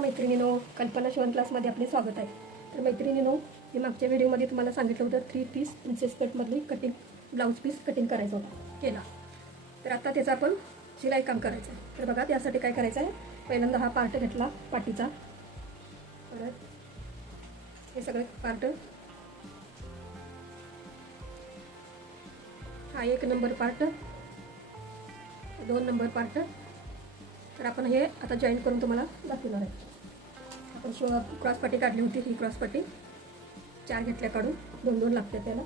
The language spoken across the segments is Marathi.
मैत्रिणींनो, कल्पना शिवण क्लासमध्ये आपले स्वागत आहे. तर मैत्रिणींनो, मी मागच्या व्हिडिओमध्ये तुम्हाला सांगितलं होतं 3 पीस प्रिन्सेस कटमधली कटिंग ब्लाऊज पीस कटिंग करायचं होतं केला. तर आता त्याचं आपण शिलाई काम करायचं आहे. तर बघा त्यासाठी काय करायचं आहे. पहिल्यांदा हा पार्ट घेतला पाटीचा, परत हे सगळे पार्ट, हा 1 नंबर पार्ट, 2 नंबर पार्ट. तर आपण हे आता जॉईन करून तुम्हाला दाखवणार आहे. आपण क्रॉस पट्टी काढली होती, ही क्रॉस पट्टी 4 घेतल्या काढून 2-2 लागतात त्याला.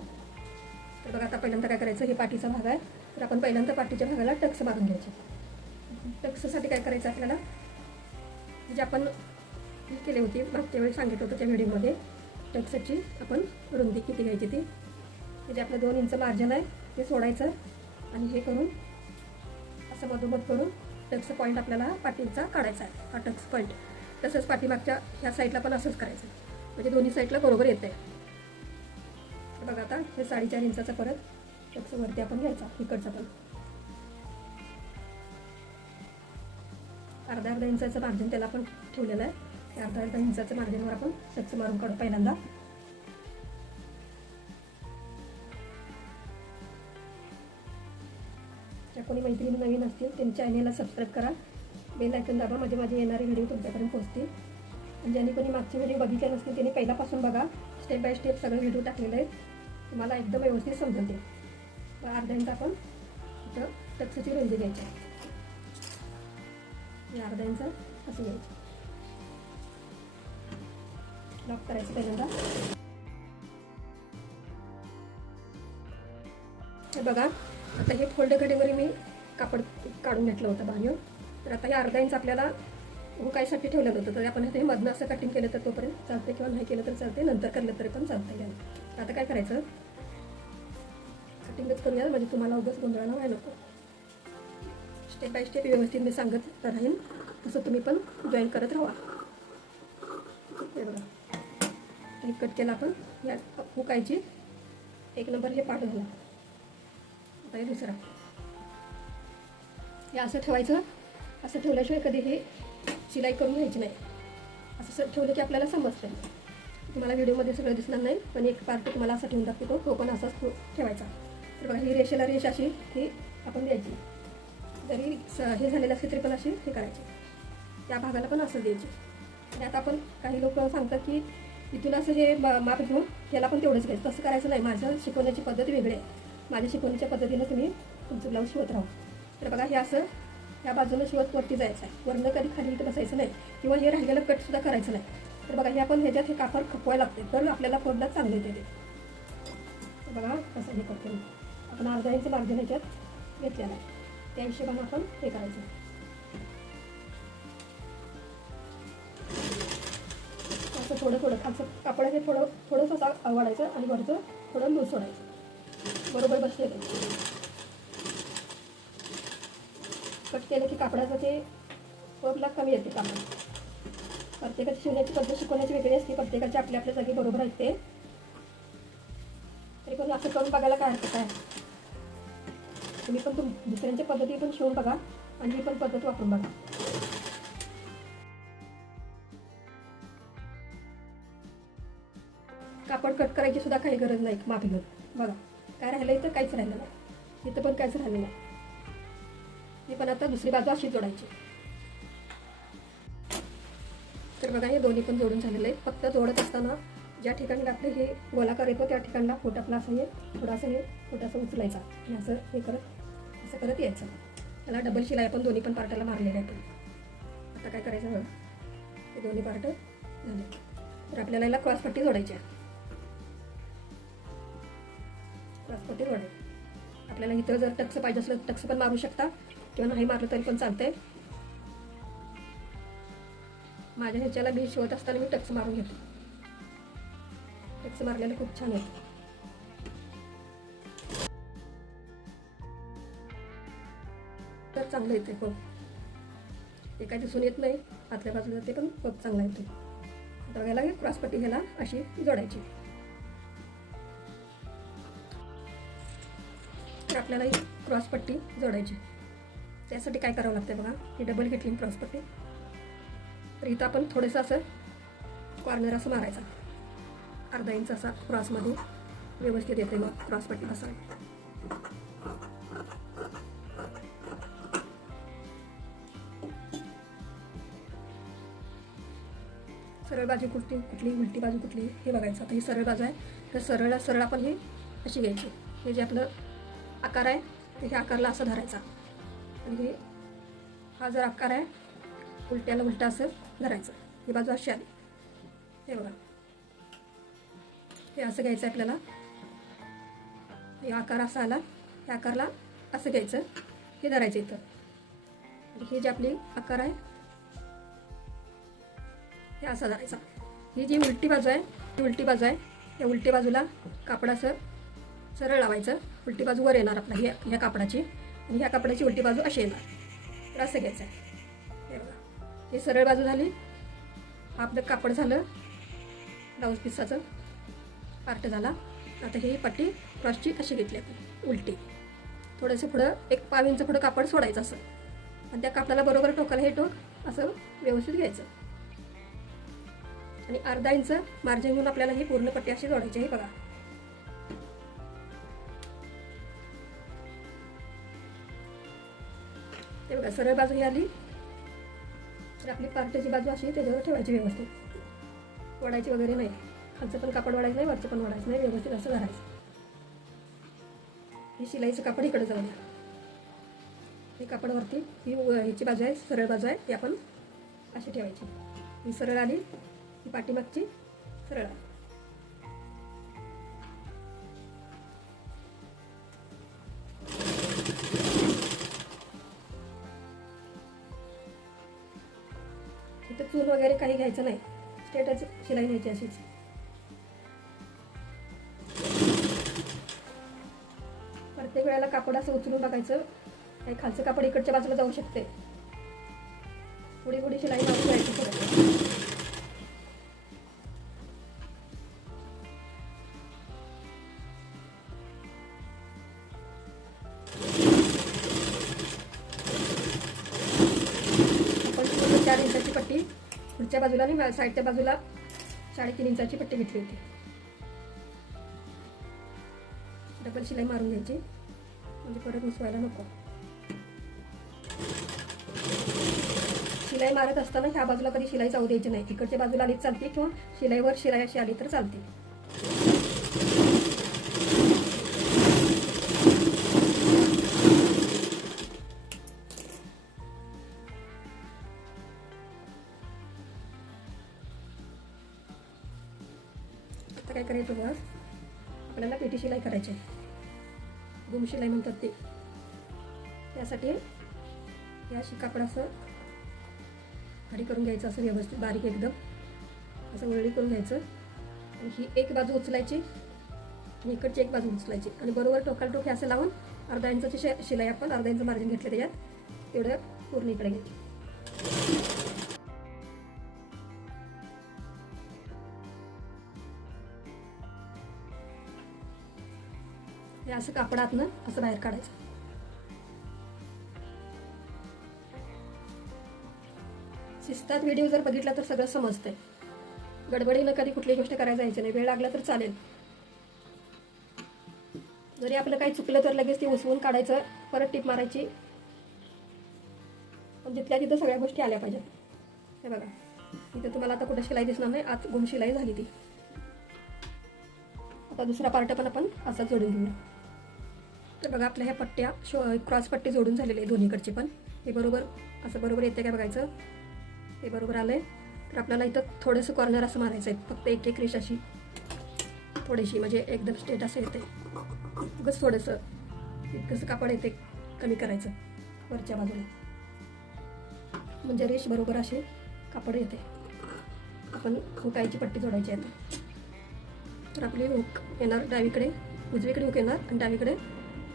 तर बघा आता पहिल्यांदा काय करायचं, हे पाठीचा भाग आहे. तर आपण पहिल्यांदा पाठीच्या भागाला टक्स मारून घ्यायचे. टक्ससाठी काय करायचं आपल्याला, जे आपण केली होती मागच्या वेळी सांगितलं होतं त्या व्हिडिओमध्ये, टक्सची आपण रुंदी किती घ्यायची ती, म्हणजे आपलं 2 इंच मार्जिन आहे ते सोडायचं आणि हे करून असं मधोमध करून टक्स पॉईंट आपल्याला पाठीचा काढायचा आहे, हा टक्स पॉईंट. तसंच पाठीमागच्या ह्या साईडला पण असंच करायचं, म्हणजे दोन्ही साईडला बरोबर येतं आहे. बघा आता हे 4.5 इंचाचा परत टक्स वरती आपण घ्यायचा, इकडचा पण अर्धा इंचाचं मार्जिन त्याला आपण ठेवलेलं आहे. त्या अर्धा इंचाचं मार्जिनवर आपण टक्स मारून काढू पहिल्यांदा. ज्या कोणी मैत्रिणी नवीन असतील त्यांनी चॅनेलला सबस्क्राईब करा, बेल आयकॉन दाबा, म्हणजे माझे येणारे व्हिडिओ तुमच्यापर्यंत पोहोचतील. आणि ज्यांनी कोणी मागचे व्हिडिओ बघितले नसतील त्यांनी पहिल्यापासून बघा, स्टेप बाय स्टेप सगळे व्हिडिओ टाकलेले आहेत, तुम्हाला एकदम व्यवस्थित समजेल ते. अर्धा इंच आपण इथं टक्सची रुंदी घ्यायची, अर्धा इंच असं घ्यायचं, लॉक करायचं पहिल्यांदा. हे बघा आता हे फोल्ड कटिंगवर मी कापड काढून घेतलं होतं बाह्य. तर आता हे अर्धा इंच आपल्याला हुकायसाठी ठेवलेलं होतं. तर आपण हे मधनं असं कटिंग केलं तर तोपर्यंत चालते, किंवा नाही केलं तर चालते, नंतर केलं तरी पण चालतं. याला आता काय करायचं, कटिंगच करूया, म्हणजे तुम्हाला उगाच गोंधळाला व्हायला नको. स्टेप बाय स्टेप व्यवस्थित मी सांगत राहीन, तसं तुम्ही पण जॉईन करत राहा. हे बघा आणि कट केला आपण, या हुकायची 1 नंबर हे पार्ट झाला. आता हे दुसरा, हे असं ठेवायचं. असं ठेवल्याशिवाय कधी हे शिलाई करून घ्यायची नाही. असं ठेवलं की आपल्याला समजतं. तुम्हाला व्हिडिओमध्ये सगळं दिसणार नाही, पण एक पार्ट तुम्हाला असं ठेवून दाखवतो, तो पण असाच ठेवायचा. तर बघा ही रेषेला रेष अशी ही आपण द्यायची, जरी हे झालेलं असले तरी पण अशी हे करायची. त्या भागाला पण असं द्यायची. आणि आता आपण काही लोक सांगतात की इथून असं हे माप घेऊन याला पण तेवढंच घ्यायचं. तसं करायचं नाही, माझं शिकवण्याची पद्धत वेगळी आहे. माझ्या शिकवण्याच्या पद्धतीनं तुम्ही तुमचं ब्लाऊज शिवत राहा. तर बघा हे असं ह्या बाजूनं शिवत वरती जायचं आहे, वरनं कधी खाली इथं बसायचं नाही, किंवा हे राहिलेलं कटसुद्धा करायचं नाही. तर बघा हे आपण ह्याच्यात हे कापड खपवायला लागते, तर आपल्याला फोडला चांगले येते ते. बघा कसं हे करतो आपण अर्धा इंच मार्जिन ह्याच्यात घेतलेला आहे, त्या हिशोबाने आपण हे करायचं. असं थोडं थोडं खालचं कापड हे थोडंसं असं आवडायचं आणि वरचं थोडं लूज सोडायचं, बरोबर बसले ते. कट केलं की कापडाचं ते पबला कमी येते कापड. प्रत्येकाची शिवण्याची पद्धत शिकवण्याची वेगळी असते, प्रत्येकाची आपल्या आपल्या जागी बरोबर आहेत ते. तरी पण असं करून बघायला काय हरकत आहे. तुम्ही पण दुसऱ्यांच्या पद्धती पण शिवून बघा आणि ही पण पद्धत वापरून बघा. कापड कट करायची सुद्धा काही गरज नाही माप घेऊन. बघा काय राहिलं तर काहीच राहिलं नाही, इथं पण काहीच राहिलं नाही. हे पण आता दुसरी बाजू अशी जोडायची. तर बघा हे दोन्ही पण जोडून झालेलं आहे. फक्त जोडत असताना ज्या ठिकाणी आपले हे गोलाकार येतो त्या ठिकाणला फोट आपला असं हे थोडासा उचलायचा आणि असं करत यायचं. त्याला डबल शिलाई आपण दोन्ही पण पार्टाला मारलेलं आहे. आता काय करायचं बघा, हे दोन्ही पार्ट झाले. तर आपल्याला याला क्रॉसपट्टी जोडायची आहे. क्रॉसपट्टी जोडायची. आपल्याला इथं जर टक्स पाहिजे असलं तर टक्स पण मारू शकता, किंवा नाही मारलं तरी पण चालतंय. माझ्या ह्याच्याला मी शिवत असताना मी टक्स मारून घेतो. टक्स मारलेलं खूप छान आहे. तर चांगलं येते खूप, ते काय दिसून येत नाही आतल्या बाजूला, ते पण खूप चांगला येतो. आता बघायला क्रॉसपट्टी ह्याला अशी जोडायची. तर आपल्याला ही क्रॉसपट्टी जोडायची. त्यासाठी काय करावं लागतं बघा, ही डबल घेतली क्रॉसपट्टी. तर इथं आपण थोडंसं असं कॉर्नर असं मारायचा, अर्धा इंच असा क्रॉसमध्ये व्यवस्थित येते मग क्रॉसपट्टी बसावी. सरळ बाजू कुठली उलटी बाजू कुठली हे बघायचं. आता ही सरळ बाजू आहे, तर सरळ आपण ही अशी घ्यायची. हे जे आपलं आकार आहे ते ह्या आकारला असं धरायचा, आणि हा जर आकार आहे उलट्याला उलटा असं धरायचं. ही बाजू अशी आली, हे बघा, हे असं घ्यायचं आपल्याला. हे आकार असा आला, ह्या आकारला असं घ्यायचं, हे धरायचं इथं. आणि हे जे आपली आकार आहे हे असा धरायचा. ही जी उलटी बाजू आहे त्या उलटी बाजूला कापड असं सरळ लावायचं. उलटी बाजू वर येणार आपला ह्या कापडाची, आणि ह्या कापडाची उलटी बाजू अशी येणार. तर असं घ्यायचं आहे. हे बघा, हे सरळ बाजू झाली. आपलं कापड झालं, ब्लाऊज पिसाचं पार्ट झाला. आता ही पट्टी क्रॉसची अशी घेतली आपण उलटी. थोडंसं पुढं 1 पाव इंच पुढं कापड सोडायचं असं, आणि त्या कापडाला बरोबर टोकाला हे टोक असं व्यवस्थित घ्यायचं, आणि अर्धा इंच मार्जिन घेऊन आपल्याला ही पूर्ण पट्टी अशी जोडायची आहे. बघा, ते बघा, सरळ बाजू ही आली, तर आपली पार्टची बाजू अशी त्याच्यावर ठेवायची व्यवस्थित. वडायची वगैरे नाही, खालचं पण कापड वडायचं नाही, वरचं पण वडायचं नाही, व्यवस्थित असं धरायचं. हे शिलाईचं कापड इकडे जाऊ द्या. हे कापडावरती ही ह्याची बाजू आहे, सरळ बाजू आहे, ती आपण अशी ठेवायची. ही सरळ आली, ही पाठीमागची सरळ आली. इथं चूल वगैरे काही घ्यायचं नाही, स्ट्रेटच शिलाई घ्यायची अशीच. प्रत्येक वेळेला कापड असं उचलून बघायचं, काही खालचं कापड इकडच्या बाजूला जाऊ शकते. पुढे शिलाई मारून जायची थोडं. आपण 4 इंचाची पट्टी पुढच्या बाजूला आणि साईडच्या बाजूला 3.5 इंचाची पट्टी घेतली होती. डबल शिलाई मारून घ्यायची, म्हणजे परत उसवायला नको. शिलाई मारत असताना ह्या बाजूला कधी शिलाई जाऊ द्यायची नाही. इकडच्या बाजूला आली चालते, किंवा शिलाईवर शिलाई अशी आली तर चालते. आता काय करायचं बस, आपल्याला पेटी शिलाई करायची आहे, गुम शिलाई म्हणतात ते. त्यासाठी हे अशी कापड असं खाली करून घ्यायचं, असं व्यवस्थित बारीक एकदम असं वळी करून घ्यायचं. आणि ही एक बाजू उचलायची आणि इकडची एक बाजू उचलायची, आणि बरोबर टोकाला टोक हे असं लावून अर्धा इंचाची शिलाई आपण अर्धा इंच मार्जिन घेतलं त्याच्यात, तेवढं पूर्ण इकडे घ्यायची. हे असं कापडातनं असं बाहेर काढायचं. शिस्तात व्हिडिओ जर बघितला तर सगळं समजतंय. गडबडीनं कधी कुठली गोष्ट करायला जायची नाही, वेळ लागला तर चालेल. जरी आपलं काही चुकलं तर लगेच ती उसवून काढायचं, परत टीप मारायची. पण जिथल्या तिथं सगळ्या गोष्टी आल्या पाहिजेत. हे बघा, इथं तुम्हाला आता कुठं शिलाई दिसणार नाही, आत गुम शिलाई झाली ती. आता दुसरा पार्ट पण आपण असा जोडून घेऊया. तर बघा, आपल्या ह्या पट्ट्या क्रॉस पट्टी जोडून झालेली आहे दोन्हीकडची पण. हे बरोबर असं बरोबर येते काय बघायचं. हे बरोबर आलंय, तर आपल्याला इथं थोडंसं कॉर्नर असं मारायचं आहे. फक्त एक रेष अशी थोडीशी, म्हणजे एकदम स्ट्रेट असं येते. उगाच थोडंसं इतकंसं कापड येते कमी करायचं वरच्या बाजूला, म्हणजे रेष बरोबर अशी कापड येते. आपण हुकायची पट्टी जोडायची आहे. तर आपली हुक येणार डावीकडे, उजवीकडे हुक येणार आणि डावीकडे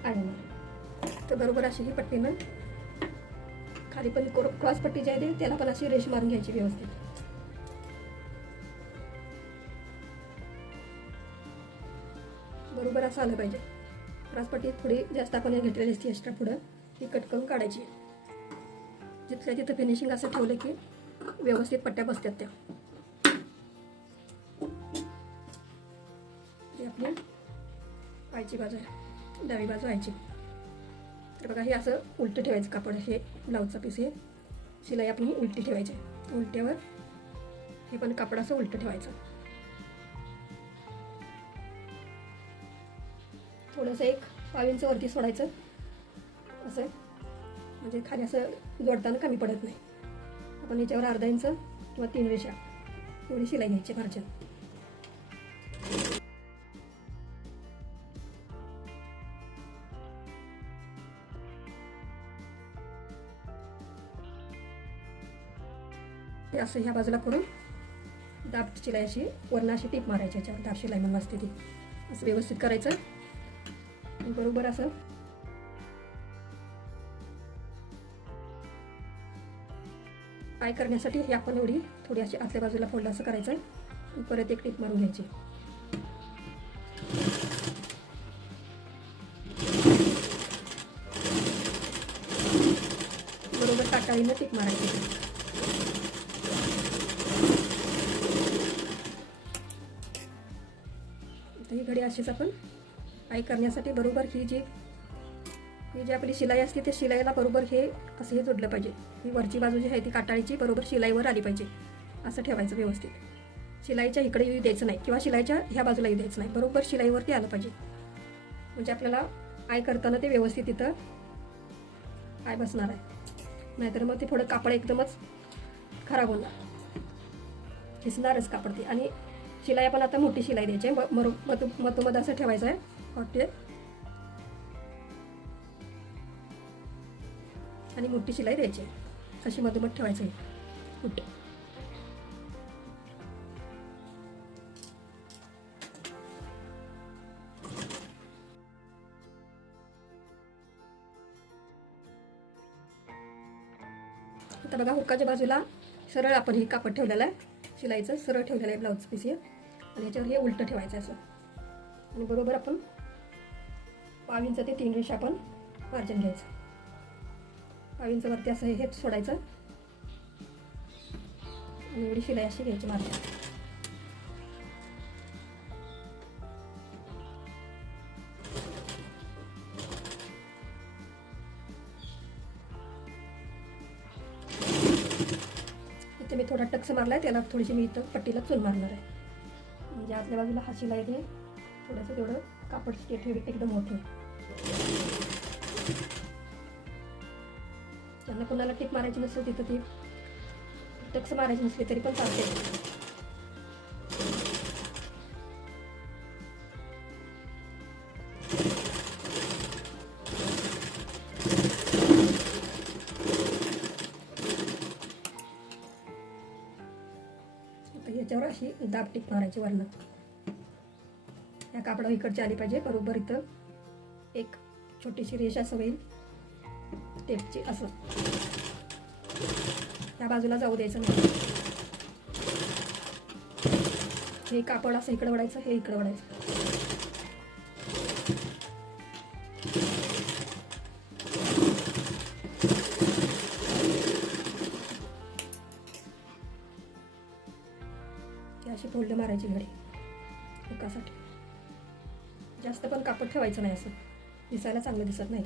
आड येणार. तर बरोबर अशी ही पट्टीनं खाली पण क्रॉस पट्टी जी आहे त्याला पण अशी रेष मारून घ्यायची व्यवस्थित. बरोबर असं आलं पाहिजे. क्रॉस पट्टी थोडी जास्त आपण हे घेतलेली असते एक्स्ट्रा, पुढं ती कट करून काढायची. जिथल्या तिथं फिनिशिंग असं ठेवलं की व्यवस्थित पट्ट्या बसतात त्या. ही आपली आईची बाजू आहे, डावी बाजू आईची. तर बघा हे असं उलटं ठेवायचं कापड. हे ब्लाऊजचा पीस, हे शिलाई आपली उलटी ठेवायची. उलट्यावर हे पण कापड असं उलटं ठेवायचं. थोडंसं 1 पाव इंच वरती सोडायचं असं, म्हणजे खाली असं जोडताना कमी पडत नाही. आपण याच्यावर अर्धा इंच किंवा 3 रेषा एवढी शिलाई घ्यायची मार्जिन. हे असं ह्या बाजूला करून दाब शिलाई अशी वरनं अशी टीप मारायची. याच्यावर दाब शिलाई म्हणून असते ती. असं व्यवस्थित करायचं आणि बरोबर असं आय करण्यासाठी हे आपण एवढी थोडी अशी आतल्या बाजूला फोल्ड असं करायचं आणि परत एक टीप मारून घ्यायची. बरोबर काटाळीनं टीप मारायची. ही घडी अशीच आपण आय करण्यासाठी बरोबर ही जी आपली शिलाई असते त्या शिलाईला बरोबर हे असं हे जोडलं पाहिजे. ही वरची बाजू जी आहे ती काटाळीची बरोबर शिलाईवर आली पाहिजे. असं ठेवायचं व्यवस्थित. शिलाईच्या इकडे येऊ द्यायचं नाही किंवा शिलाईच्या ह्या बाजूला येऊ द्यायचं नाही. बरोबर शिलाईवरती आलं पाहिजे, म्हणजे आपल्याला आय करताना ते व्यवस्थित इथं आय बसणार आहे. नाहीतर मग ते थोडं कापड एकदमच खराब होणार, खिसणारच कापड ते. आणि शिलाई आपण आता मोठी शिलाई द्यायची आहे. मधोमध असं ठेवायचं आहे हॉटे आणि मोठी शिलाई द्यायची. अशी मधोमध ठेवायचं आहे कुठे. आता बघा हुक्काच्या बाजूला सरळ आपण हे कापड ठेवलेलं आहे, शिलाईचं सरळ ठेवलेलं आहे ब्लाऊज पीस हे. आणि याच्यावर हे उलटं ठेवायचं असं. आणि बरोबर आपण 1 इंच ते 3 रेषा आपण मार्जिन घ्यायचं. 1 इंच वरती असं हे सोडायचं आणि एवढी शिलाई अशी घ्यायची मार्जिन. इथे मी थोडा टक्स मारला आहे, त्याला थोडीशी मी इथं पट्टीला चून मारणार आहे. म्हणजे आतल्या बाजूला हा शिलाई आहे थोडंसं तेवढं कापड स्ट्रेट एकदम मोठं. त्यांना कोणाला टीप मारायची नसेल तिथं ती टक्स मारायची नसली तरी पण चालते. आता याच्यावर अशी दाब टीप मारायची वरनं. या कापडा इकडची आली पाहिजे बरोबर. इथं एक छोटीशी रेषा असं होईल टेपची असं. या बाजूला जाऊ द्यायचं नाही. हे कापड असं इकडे वळायचं, हे इकडे वळायचं. अशी फोल्ड मारायची घडी हुक्कासाठी. जास्त पण कापड ठेवायचं नाही, असं दिसायला चांगलं दिसत नाही.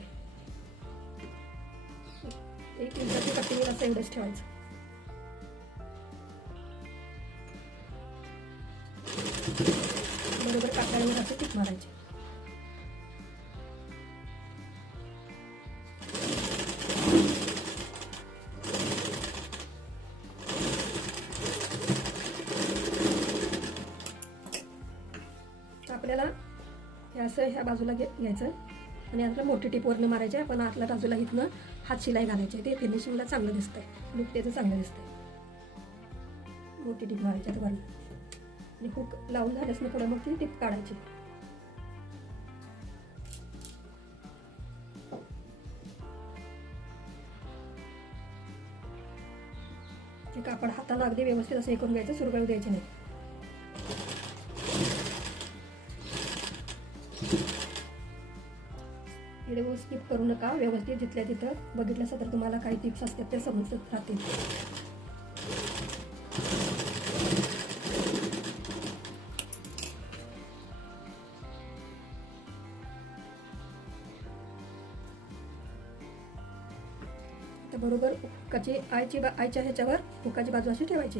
1 इंचाची कटिंग असं एवढंच ठेवायचं. बरोबर कापडावर असं टीप मारायची. आपल्याला हे असं ह्या बाजूला घ्यायचं आणि आता मोठी टीप वरनं मारायची. आपण आतल्या बाजूला इथनं हात शिलाई घालायची. ते फिनिशिंगला चांगलं दिसतंय, लुक त्याचं चांगलं दिसतंय. मोठी टीप मारायची आता वरनं आणि हुक लावून झाल्यास ना पुढे मग ती टीप काढायची. ते कापड हाताला अगदी व्यवस्थित असं हे करून घ्यायचं, सुरगळू द्यायचे नाही. व्हिडिओ स्किप करू नका, व्यवस्थित जिथल्या तिथं बघितलं तर तुम्हाला काही टिप्स असतात ते समजत राहतील. बरोबर हुकाची आईच्या ह्याच्यावर हुकाची बाजू अशी ठेवायची.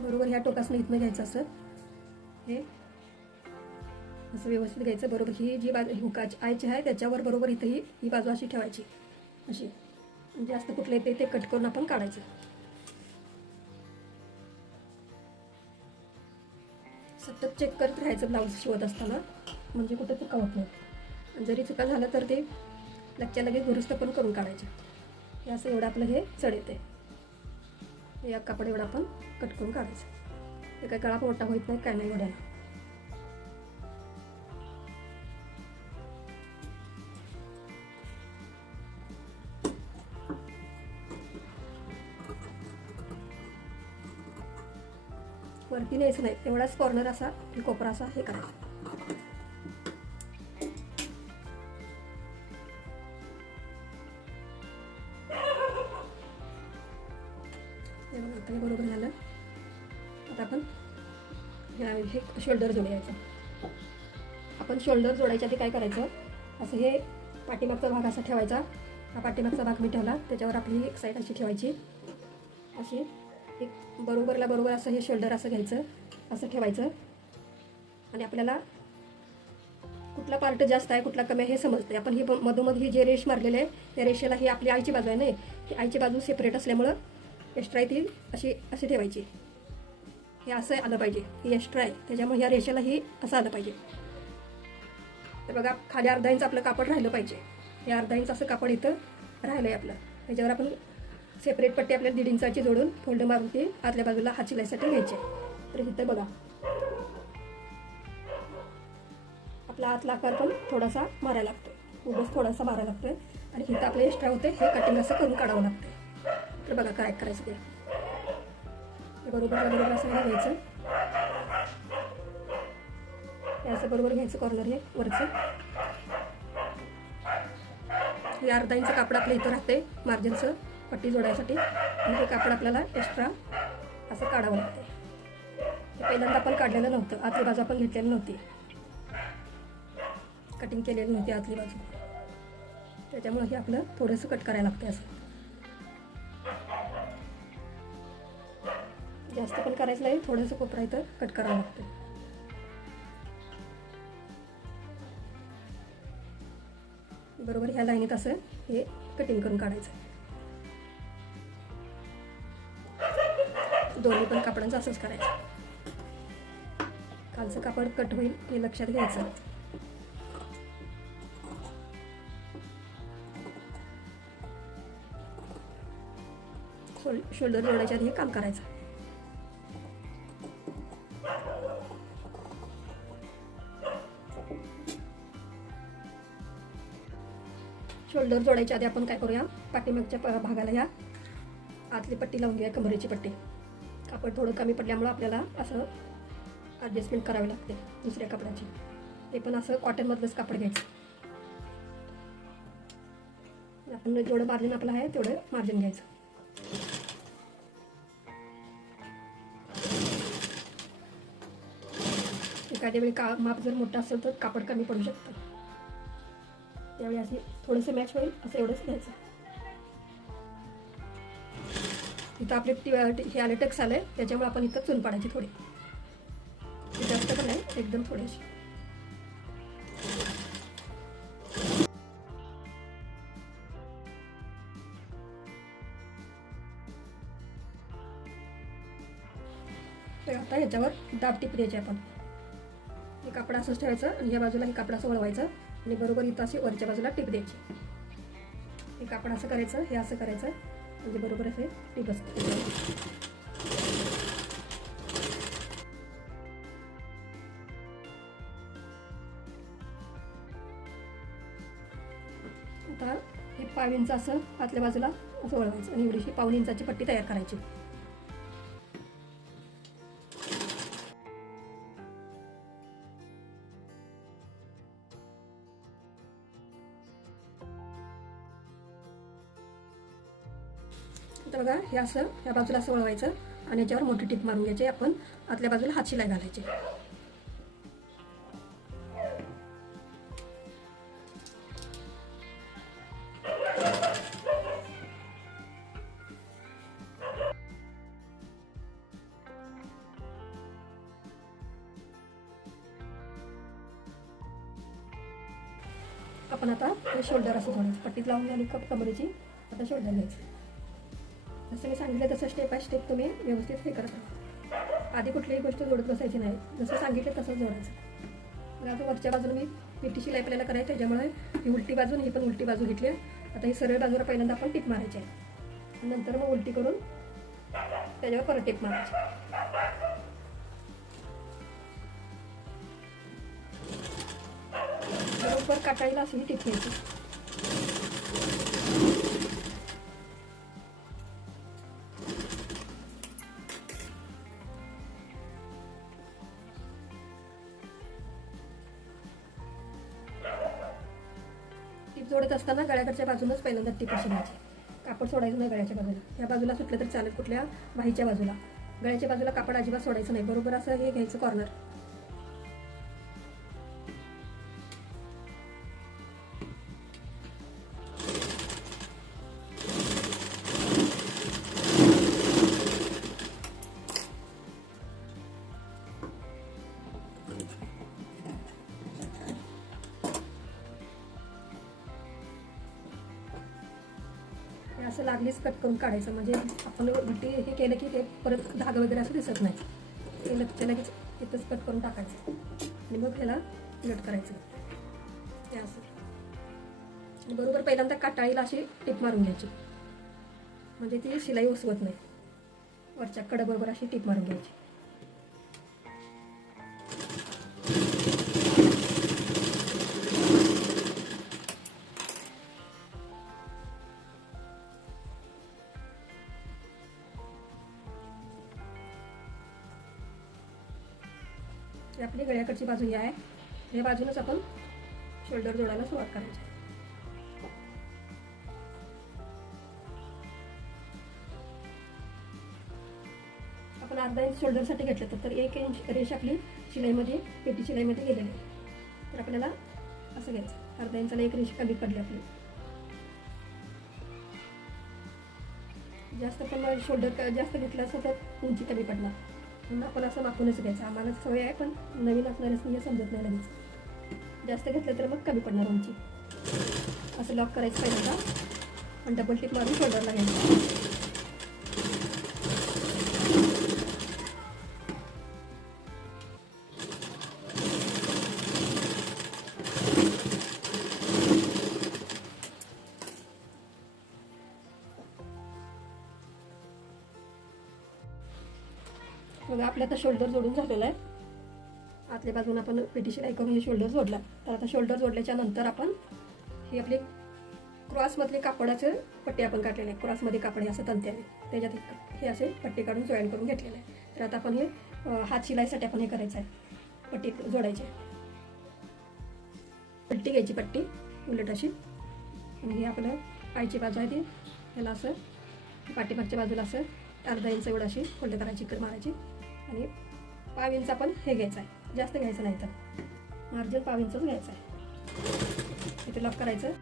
बरोबर ह्या टोकासनं इथनं घ्यायचं असं, हे असं व्यवस्थित घ्यायचं. बरोबर ही जी बाजू हुकाची आईची आहे त्याच्यावर बरोबर इथं ही बाजू अशी ठेवायची, अशी. जास्त कुठलं येते ते कट करून आपण काढायचं. सतत चेक करत राहायचं ब्लाऊज शिवत असताना, म्हणजे कुठं चुका होत नाही. आणि जरी चुका झालं तर ते लगच्या लगेच दुरुस्त पण करून काढायचे. हे असं एवढं आपलं हे चढ येते. या कापड एवढं आपण कट करून काढायचं. हे काय गळा मोठा होत नाही, काय नाही एवढ्याला. वरती न्यायचं नाही, एवढाच कॉर्नर असा कोपरा असा हे करायचा. आता हे बरोबर झालं. आता आपण हे शोल्डर जोडायचं. आपण शोल्डर जोडायच्या आधी काय करायचं, असं हे पाठीमागचा भाग असा ठेवायचा. हा पाठीमागचा भाग मी ठेवला, त्याच्यावर आपली एक साईड अशी ठेवायची. अशी एक बरोबरला बरोबर असं हे शोल्डर असं घ्यायचं, असं ठेवायचं. आणि आपल्याला कुठला पार्ट जास्त आहे कुठला कमी आहे हे समजते. आपण ही मधोमध ही जे रेष मारलेले आहे त्या रेषेला ही आपली आईची बाजू आहे नाही, ही आईची बाजू सेपरेट असल्यामुळं एक्स्ट्रा आहे ती अशी ठेवायची. हे असं आलं पाहिजे, ही एक्स्ट्रा आहे त्याच्यामुळे ह्या रेषेला ही असं आलं पाहिजे. तर बघा खाली अर्धा इंच आपलं कापड राहिलं पाहिजे. हे अर्धा इंच असं कापड इथं राहिलं आहे आपलं. त्याच्यावर आपण सेपरेट पट्टी आपल्याला 1.5 इंचाची जोडून फोल्ड मारून ती आतल्या बाजूला हात शिलाईसाठी घ्यायची. तर इथं बघा आपला आतला आकार पण थोडासा मारायला लागतोय, उगाच थोडासा मारायला लागतोय. आणि इथं आपलं एक्स्ट्रा होते हे कटिंग असं करून काढावं लागतं. तर बघा काय करायचं ते बरोबर असं घ्यायचं. हे असं बरोबर घ्यायचं कॉर्नर हे वरचं. हे अर्धा इंच कापड आपलं इथं राहते मार्जिनचं पट्टी जोडायसाठी. आणि हे कापड आपल्याला एक्स्ट्रा असं काढावं लागतं. हे पहिल्यांदा आपण काढलेलं नव्हतं, आतली बाजू आपण घेतलेली नव्हती, कटिंग केलेली नव्हती आतली बाजू. त्याच्यामुळे हे आपलं थोडंसं कट करायला लागतं. असं जास्त पण करायचं नाही, थोडंसं कोपरा इथं कट करावं लागतं. बरोबर ह्या लाईनीत असं हे कटिंग करून काढायचं. दोन्ही पण कापडांचं असंच करायचं. खालचं कापड कट होईल हे लक्षात घ्यायचं. शोल्डर जोडायच्या आधी हे काम करायचं. शोल्डर जोडायच्या आधी आपण काय करूया, पाठीमागच्या भागाला या आतली पट्टी लावून घेऊया, कमरेची पट्टी. कापड थोडं कमी पडल्यामुळं आपल्याला असं ॲडजस्टमेंट करावी लागते दुसऱ्या कपड्याची. ते पण असं कॉटनमधलंच कापड घ्यायचं. आपण जेवढं मार्जिन आपलं आहे तेवढं मार्जिन घ्यायचं. एखाद्या वेळी माप जर मोठं असेल तर कापड कमी पडू शकतं, त्यावेळी असे थोडंसं मॅच होईल असं एवढंच घ्यायचं. इथं आपले हे आले टक्स आले त्याच्यामुळे आपण इथं चून पाडायची थोडी, जास्त पण नाही, एकदम थोडीशी. तर आता ह्याच्यावर दाब टिप द्यायची आपण. हे कापड असंच ठेवायचं आणि ह्या बाजूला हे कापड असं वळवायचं आणि बरोबर इथं अशी वरच्या बाजूला टिप द्यायची. हे कापड असं करायचं, हे असं करायचं, म्हणजे बरोबर असे टिप असते. आता हे 5 इंच असं आतल्या बाजूला असं वळवायचं आणि एवढीशी 1.5 इंचाची पट्टी तयार करायची. तर बघा हे असं ह्या बाजूला असं वळवायचं आणि याच्यावर मोठी टिप मारून घ्यायची. आपण आतल्या बाजूला हात शिलाई घालायची. आपण आता हे शोल्डर असं जोडायचं. पट्टीत लावून झाली कमरेची, आता शोल्डर घ्यायचं. जसं मी सांगितलं तसं स्टेप बाय स्टेप तुम्ही व्यवस्थित हे करत राहा. आधी कुठलीही गोष्ट जोडत बसायची नाही, जसं सांगितलं तसंच जोडायचं. मग आता वरच्या बाजूला मी पेटी शिलाई आपल्याला करायची, त्याच्यामुळे ही उलटी बाजू ही पण उलटी बाजू घेतली. आता ही सरळ बाजूला पहिल्यांदा आपण टिप मारायची आहे, नंतर मग उलटी करून त्याच्यावर परत टिप मारायची. बरोबर काटाळीला अशी ही टिप घ्यायची. टिप जोडत असताना गळ्याकडच्या बाजूनच पहिल्यांदा टिप अशी घ्यायची. कापड सोडायचं नाही गळ्याच्या बाजूला. ह्या बाजूला सुटलं तर चालेल, कुठल्या बाहीच्या बाजूला. गळ्याच्या बाजूला कापड अजिबात सोडायचं नाही. बरोबर असं हे घ्यायचं कॉर्नर. असं लागलीच कट करून काढायचं, म्हणजे आपण भट्टी हे केलं की ते परत धागा वगैरे असं दिसत नाही. ते लगेच इथंच कट करून टाकायचं आणि मग ह्याला उलट करायचं. हे असं आणि बरोबर पहिल्यांदा काटाळीला अशी टिप मारून घ्यायची, म्हणजे ती शिलाई उसवत नाही. वरच्या कडेबरोबर अशी टिप मारून घ्यायची. आपली गळ्याकडची बाजू ही आहे, या बाजूनच आपण शोल्डर जोडायला सुरुवात करायची. आपण अर्धा इंच शोल्डरसाठी घेतलं तर 1 इंच रेष आपली शिलाईमध्ये, पेटी शिलाईमध्ये गेलेली आहे. तर आपल्याला असं घ्यायचं. अर्धा इंचाला 1 रेष कमी पडली आपली. जास्त पण शोल्डर जास्त घेतलं असं तर उंची कमी पडणार, म्हणून आपण असं मापूनच घ्यायचं. आम्हाला सवय आहे, पण नवीन असणाऱ्याच हे समजत नाही लगेच. जास्त घेतलं तर मग कमी पडणार उंची. असं लॉक करायचं पहिल्यांदा आणि डबल टिप मारून शोल्डरला घ्यायचं. बघा आपल्या आता शोल्डर जोडून झालेला आहे. आतल्या बाजून आपण पेटी शिलाई करून हे शोल्डर जोडला. तर आता शोल्डर जोडल्याच्या नंतर आपण ही आपली क्रॉसमधली कापडाचं पट्टी आपण काढलेली आहे. क्रॉसमध्ये कापड हे असं तंत्याने, त्याच्यात हे असे पट्टी काढून जॉईन करून घेतलेलं आहे. तर आता आपण हे हात शिलाईसाठी आपण हे करायचं आहे, पट्टी जोडायची. पट्टी घ्यायची, पट्टी उलट अशी, आणि हे आपलं पायची बाजू आहे ती ह्याला असं पाठीमागच्या बाजूला असं अर्धा इंच एवढं अशी फोल्ड करायची, कर मारायची. आणि 1/2 इंच आपण हे घ्यायचं आहे, जास्त घ्यायचं नाही, तर मार्जिन 1/2 इंचच घ्यायचं आहे. इथे लॉक करायचं.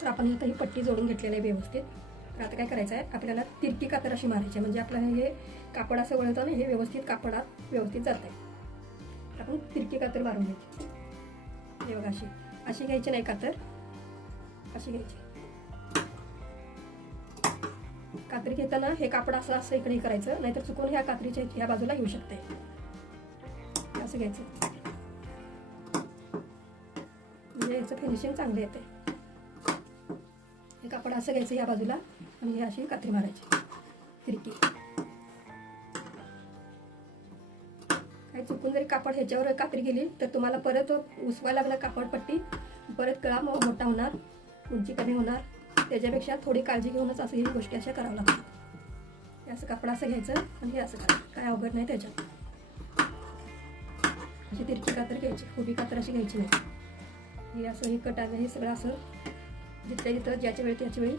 तर आपण आता ही पट्टी जोडून घेतलेली आहे व्यवस्थित. तर आता काय करायचं आहे, आपल्याला तिरकी कातर अशी मारायची, म्हणजे आपल्याला हे कापड असं वळतं ना, हे व्यवस्थित कापडात व्यवस्थित जात आहे. आपण तिरकी कातर मारून घ्यायची. हे बघा अशी अशी घ्यायची नाही कातर, अशी घ्यायची. कात्री घेताना हे कापड असं असं इकडे करायचं, नाहीतर चुकून ह्या कात्रीच्या ह्या बाजूला येऊ शकते. असं घ्यायचं, म्हणजे याचं फिनिशिंग चांगलं येते. हे कापड असं घ्यायचं या बाजूला आणि हे अशी कात्री मारायची तिरकी. जरी कापड ह्याच्यावर कात्री गेली तर तुम्हाला परत उसवायला लागलं कापडपट्टी, परत गळा मोठा होणार, उंची कमी होणार. त्याच्यापेक्षा थोडी काळजी घेऊनच असं ही गोष्टी अशा करावं लागतात. हे असं कापड असं घ्यायचं आणि हे असं करायचं, काय अवघड नाही त्याच्यात. अशी तिरकी कातर घ्यायची, उभी कातर अशी घ्यायची नाही. हे असं हे कट आलं हे सगळं असं जिथल्या जिथं ज्याच्या वेळी त्याच्या वेळी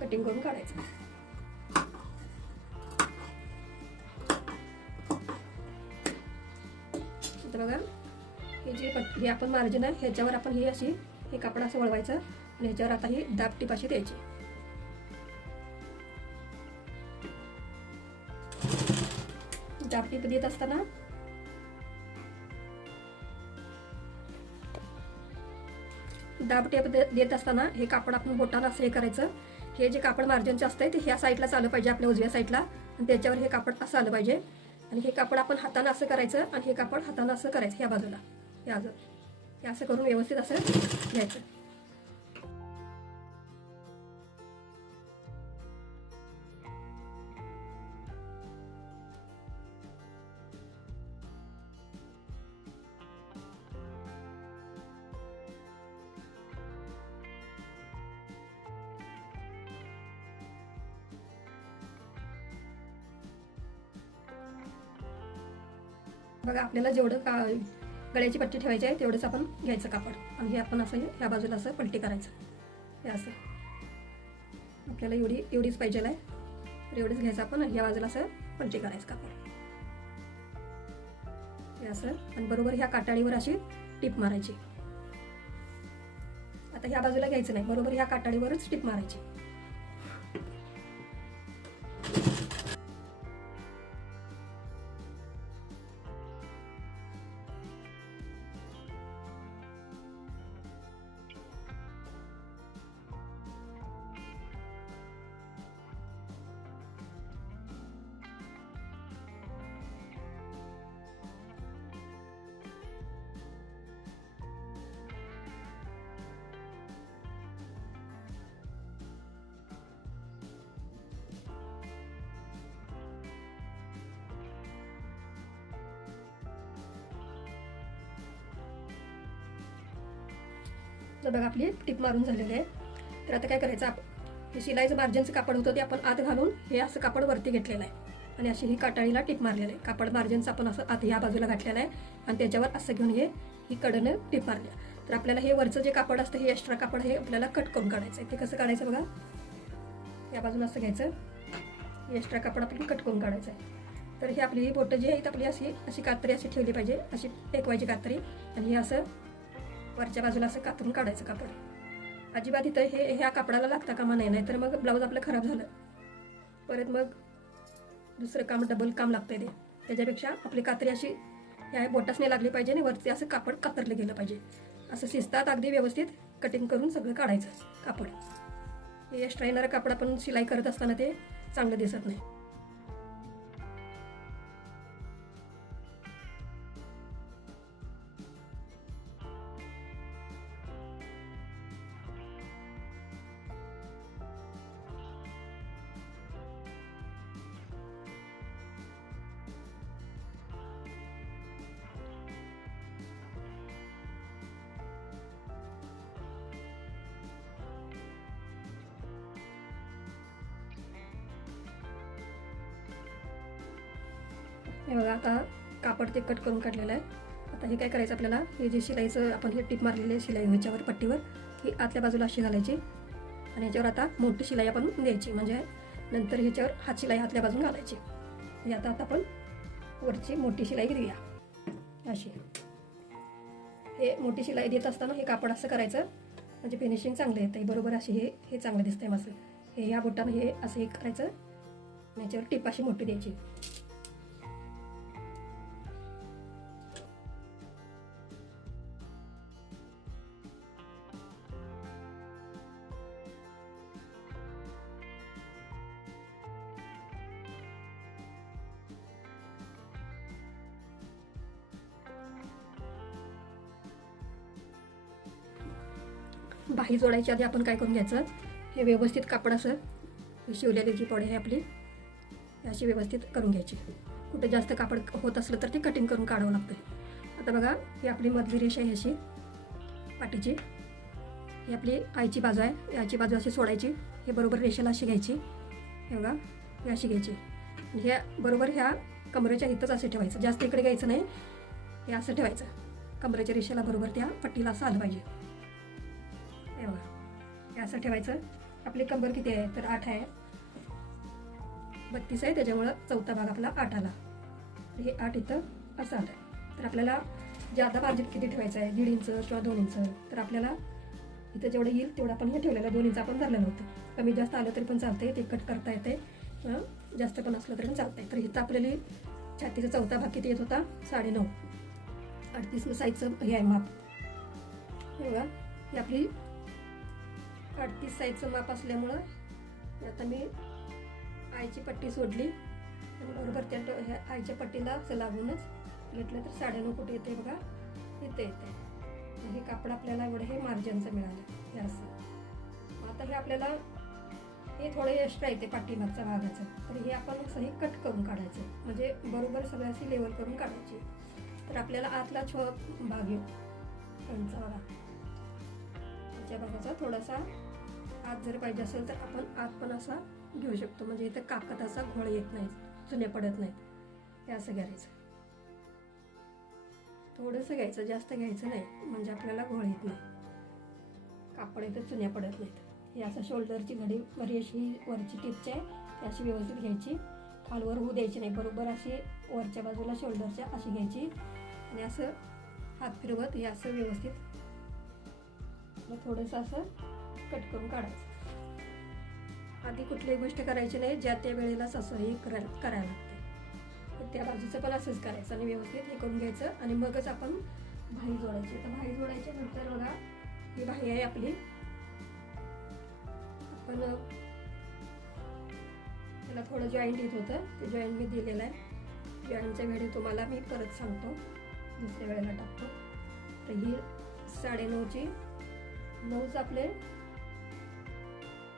कटिंग करून काढायचं. आता बघा हे जे हे आपण मार्जिन आहे ह्याच्यावर आपण ही अशी हे कापड असं वळवायचं आणि ह्याच्यावर आता ही दाब टीप अशी द्यायची. दाब टीप देत असताना देत असताना हे कापड आपण बोटाला असं हे करायचं. हे जे कापड मार्जिनचं असतंय ते ह्या साईडला आलं पाहिजे, आपल्या उजव्या साईडला, आणि त्याच्यावर हे कापड असं आलं पाहिजे. आणि हे कापड आपण हाताने असं करायचं आणि हे कापड हाताने असं करायचं ह्या बाजूला, हे असं करून व्यवस्थित असं घ्यायचं. बघा आपल्याला जेवढं गळ्याची पट्टी ठेवायची आहे तेवढंच आपण घ्यायचं कापड आणि हे आपण असं ह्या बाजूला असं पलटी करायचं. हे असं आपल्याला एवढीच पाहिजे आहे तर एवढंच घ्यायचं आपण आणि ह्या बाजूला असं पलटी करायचं कापड. हे असं आणि बरोबर ह्या काटाळीवर अशी टीप मारायची. आता ह्या बाजूला घ्यायचं नाही, बरोबर ह्या काटाळीवरच टीप मारायची. तर बघा आपली टीप मारून झालेली आहे. तर आता काय करायचं, हे शिलाईचं मार्जिनचं कापड होतं ते आपण आत घालून हे असं कापड वरती घेतलेलं आहे आणि अशी ही काटाळीला टीप मारलेलं आहे. कापड मार्जिनचं आपण असं आत ह्या बाजूला घातलेलं आहे आणि त्याच्यावर असं घेऊन ही कडनं टीप मारली. तर आपल्याला हे वरचं जे कापड असतं हे एक्स्ट्रा कापड हे आपल्याला कट करून काढायचं आहे. ते कसं काढायचं बघा, या बाजूला असं घ्यायचं, एक्स्ट्रा कापड आपण कट करून काढायचं आहे. तर हे आपली ही बोटं जी आहेत आपली अशी कात्री अशी ठेवली पाहिजे, अशी टेकवायची कात्री, आणि हे असं वरच्या बाजूला असं कातरून काढायचं कापड. अजिबात इथं हे ह्या कापडाला लागता कामा नाही, तर मग ब्लाऊज आपलं खराब झालं परत मग दुसरं काम डबल काम लागतंय ते. त्याच्यापेक्षा आपली कात्री अशी ह्या बोटासने लागली पाहिजे आणि वरती असं कापड कातरलं गेलं पाहिजे. असं शिस्तात अगदी व्यवस्थित कटिंग करून सगळं काढायचं कापड. हे एक्स्ट्रा येणारं कापड आपण शिलाई करत असताना ते चांगलं दिसत नाही. हे बघा आता कापड ते कट करून काढलेलं आहे. आता हे काय करायचं आपल्याला, हे जे शिलाईचं आपण हे टीप मारलेली आहे शिलाई ह्याच्यावर पट्टीवर, ही आतल्या बाजूला अशी घालायची आणि ह्याच्यावर आता मोठी शिलाई आपण द्यायची, म्हणजे नंतर ह्याच्यावर हात शिलाई आतल्या बाजून घालायची. हे आता आपण वरची मोठी शिलाई देऊया अशी. हे मोठी शिलाई देत असताना हे कापड असं करायचं म्हणजे फिनिशिंग चांगलं येतं बरोबर. अशी हे चांगलं दिसतंय मस्त. हे ह्या बोटानं हे असं हे करायचं आणि ह्याच्यावर टीप अशी मोठी द्यायची. बाही जोडायच्या आधी आपण काय करून घ्यायचं, हे व्यवस्थित कापड असं शिवलेली जी पॉडी आहे आपली अशी व्यवस्थित करून घ्यायची. कुठे जास्त कापड होत असलं तर ते कटिंग करून काढावं लागतं. आता बघा ही आपली मधली रेष आहे अशी पाटीची, ही आपली आईची बाजू आहे, याची बाजू अशी सोडायची, हे बरोबर रेषेला अशी घ्यायची, हे बघा ही अशी घ्यायची, हे बरोबर ह्या कमरेच्या इथंच असे ठेवायचं, जास्त इकडे घ्यायचं नाही, हे असं ठेवायचं, कमरेच्या रेषेला बरोबर त्या पट्टीला असं आलं पाहिजे, हे बघा हे असं ठेवायचं. आपली कंबर किती आहे तर 8 आहे, 32 आहे, त्याच्यामुळं चौथा भाग आपला 8 आला, हे 8 इथं असं आलं आहे. तर आपल्याला जादा मार्जिन किती ठेवायचं आहे, 1.5 इंच किंवा 2 इंच, तर आपल्याला इथं जेवढं येईल तेवढं आपण हे ठेवलेलं 2 इंच आपण धरलेलं होतं. कमी जास्त आलं तरी पण चालतंय, ते कट करता येते, जास्त पण असलं तरी पण चालतंय. तर इथं आपल्याला छातीचा चौथा भाग किती येत होता 9.5, 38 साईजचं हे आहे माप, हे बघा ही आपली 38 साईजचं माप असल्यामुळं आता मी आईची पट्टी सोडली आणि बरोबर त्या आईच्या पट्टीला लागूनच घेतलं तर 9.5 कुठे येते बघा इथे येते. हे कापड आपल्याला एवढं हे मार्जिनचं मिळालं, हे असं. आता हे आपल्याला हे थोडे एक्स्ट्रा येते पाठीमागच्या भागाचं, तर हे आपण असं हे कट करून काढायचं, म्हणजे बरोबर सगळं अशी लेवल करून काढायची. तर आपल्याला आतला भाग येऊ फ्रंटचा बघा, त्याच्या भागाचा थोडासा आत जर पाहिजे असेल तर आपण आत पण असा घेऊ शकतो, म्हणजे इथं कापत असा घोळ येत नाही, चुन्या पडत नाहीत, हे असं करायचं. थोडंसं घ्यायचं, जास्त घ्यायचं नाही, म्हणजे आपल्याला घोळ येत नाही, कापड इथं चुन्या पडत नाहीत. ही असं शोल्डरची घडी वरी अशी वरची टिपची आहे ती अशी व्यवस्थित घ्यायची, खालवर होऊ द्यायची नाही, बरोबर अशी वरच्या बाजूला शोल्डरच्या अशी घ्यायची आणि असं हात फिरवत हे असं व्यवस्थित थोडंसं असं कट करून काढायचं. आधी कुठलीही गोष्ट करायची नाही, ज्या त्या वेळेलाच असं हे करायला लागते. त्या बाजूचं पण असंच करायचं आणि व्यवस्थित हे करून घ्यायचं आणि मगच आपण भाई जोडायची. तर भाई जोडायच्या नंतर बघा ही भाई आहे आपली, आपण त्याला थोडं जॉईंट येत होतं, ते जॉईंट मी दिलेलं आहे. जॉईंटचा व्हिडिओ तुम्हाला मी परत सांगतो, दुसऱ्या वेळेला टाकतो. तर ही 9.5ची 9च आपले